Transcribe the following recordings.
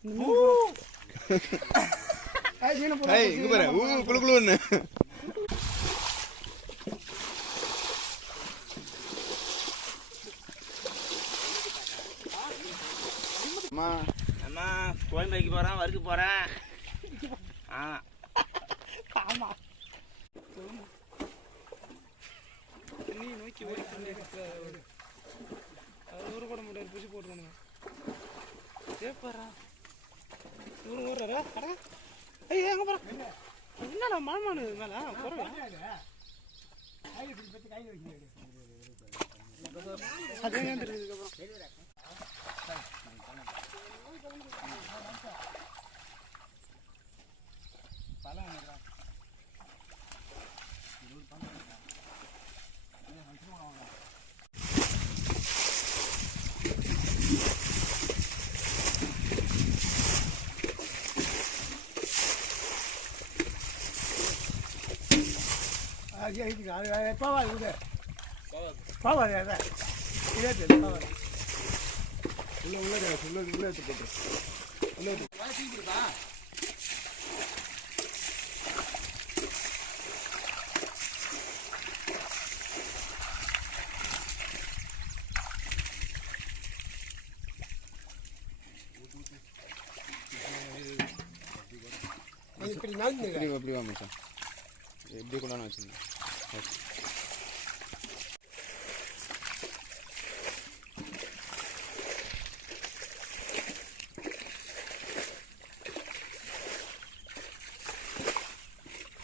இங்க பாரு குளு குளுன்னு அம்மா அம்மா கோயில் வைக்க போறேன் வறுக்க போறேன். ஆமா நீ நோக்கி ஓடிக்கொண்டே இருக்கிறார். அவர் கூட முடியாது புசி போட்டுருவானுங்க. ஏப்பாரா இவரு ஓடுறாரா? அட ஐயா எங்க போற? என்னடா மாமானு மேல போறா? அதே வந்துருக்கு அப்புறம். எப்படி வா மச்சான் எப்படி கொண்டாந்து வச்சுருந்தேன்.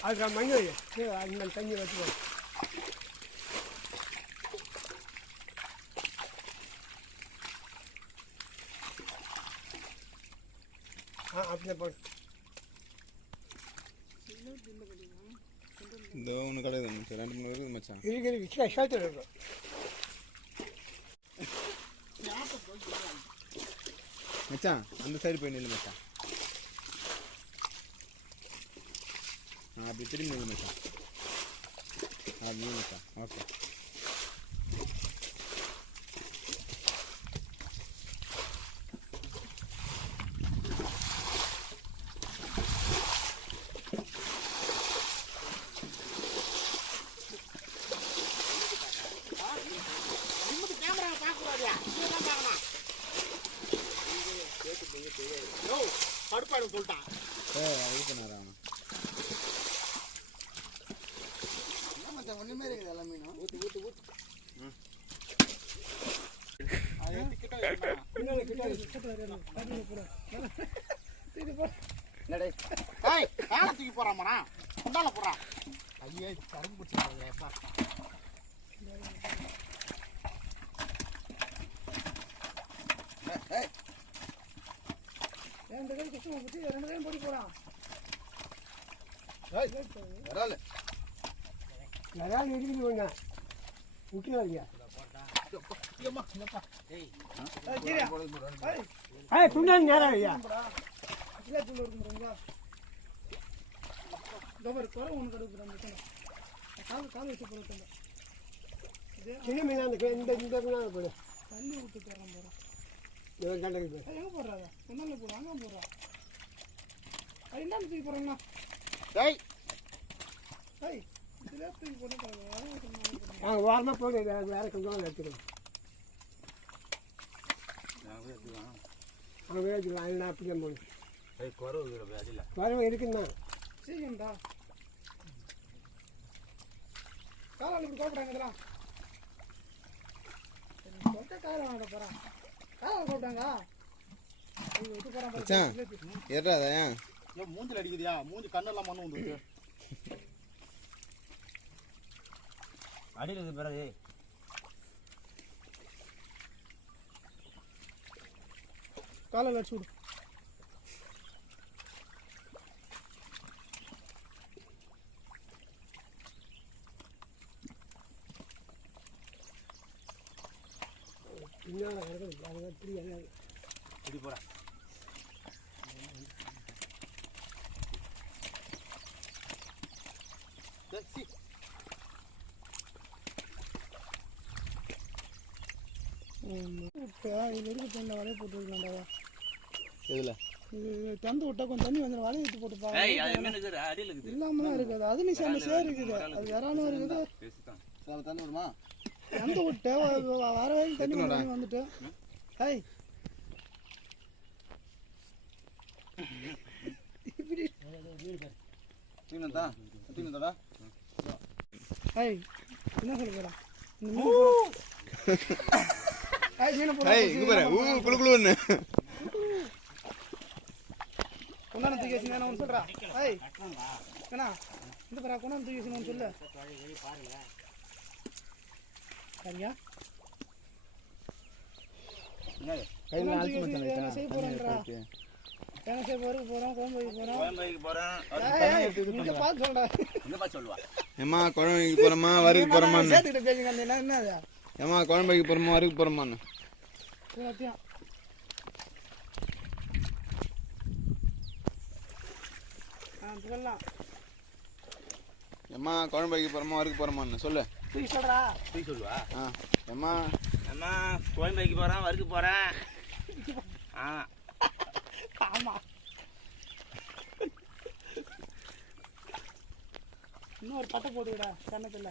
அதுக்கு மண்ணு அந்த தண்ணி வச்சுக்கோ. அப்படியே போடு. இந்த ஒன்று கிடையாது மச்சான் 2-3 இருக்குது மச்சான். இருக்கிற விஷயம் சேர்த்து இருக்கும். மச்சான் அந்த சைடு போய் நில்லு மச்சான். அப்படி திரும்பி நில்லு மச்சான். அப்படி மச்சான். ஓகே படுப்பாடு சொல்லிட்டான். ஒண்ணுமே இருக்குது எல்லா மீனும் ஊத்து ஊத்து ஊத்து. தூக்கி போறாமண்ணா குண்டால போறான். ஐயே கரும்பு பிடிச்சிருக்காங்க. நிறையா இருக்குது கொஞ்சம் விட்டுறாதீங்க. துண்டாந்து நேரம் ஐயா சின்ன மீன் இந்த இந்த போடு தண்ணி விட்டு தரேன் போகிறோம். எங்கே போடுறாங்க ஒன்றும் போடுறோம் அங்கே போடுறோம். அது என்ன தூக்கி போகிறோம்ண்ணா? வாரமாக போடு வேறு கொஞ்சம் எடுத்துக்கணும். அவங்க வச்சுக்கலாம் இல்லை அப்படியே போடு. குறவு இருக்குண்ணா சீக்கிரம்டா. காலால் இப்படி கோப்பிடாங்க இதெல்லாம் காலை வாங்க போகிறான். காலால் கோப்பிட்டாங்க மூஞ்சில் அடிக்குதியா? மூஞ்சி கண்ணெல்லாம் மண்ணு வந்து அடிக்கிறது பிறகு காலையில் அடிச்சு விடு. இப்படி போற இது இருக்கு வலையை போட்டு வைக்கலாம்டா. இதில் தந்து விட்டா கொஞ்சம் தண்ணி வந்து வலையை எடுத்து போட்டு பாருங்க. ஏய் அது மீன் இருக்குது அடியில் இருக்குது. இல்லாம தான் இருக்குது. அது நீ சேர்ந்து சேர் இருக்குது. அது வேறாலும் இருக்குது. தண்ணி விடுமா? தந்து விட்டு வர வரைக்கும் தண்ணி வந்துட்டு. ஏய் இப்படி தீனதா தீனதா. ஏய் என்ன சொல்ல போறா? ஏய் மீன் போடு. ஏய் இங்க பாரு. குளு குளுன்னு. கொண்டாந்து தூக்கி வச்சு நான் சொல்றா. ஏய் என்ன இந்த பாரு கொண்டாந்து தூக்கி வச்சு சொல்லு. சரியா? கையில அழுத்தி மச்சான். என்ன செய்ய போறேன்றா? என்ன செய்ய போறோம்? கோம்பு வைக்க போறோம். கோயம்பு வைக்க போறேன். இங்க பாத்து சொல்றா. இங்க பா சொல்லுவா. ஏமா குழம்பு வைக்க போறோமா வறுக்க போறோமான்னு? சேர்த்துக்கிட்ட பேசுங்க. அந்த என்ன அது? ஏமா குழம்பு வைக்க போறோமா வறுக்க போறோமான்னு? சத்தியம். சொல்லலாம். ஏமா குழம்பு வைக்க போறோமா வறுக்க போறோமான்னு சொல்லு. தூக்கி சொல்றா. போய் சொல்லுவா. ஏமா அம்மா கோயம்பு வைக்க போறேன் வறுக்க போறேன். ஆமா இன்னும் ஒரு பட்டை போட்டுவிடா கண்ணத்துல.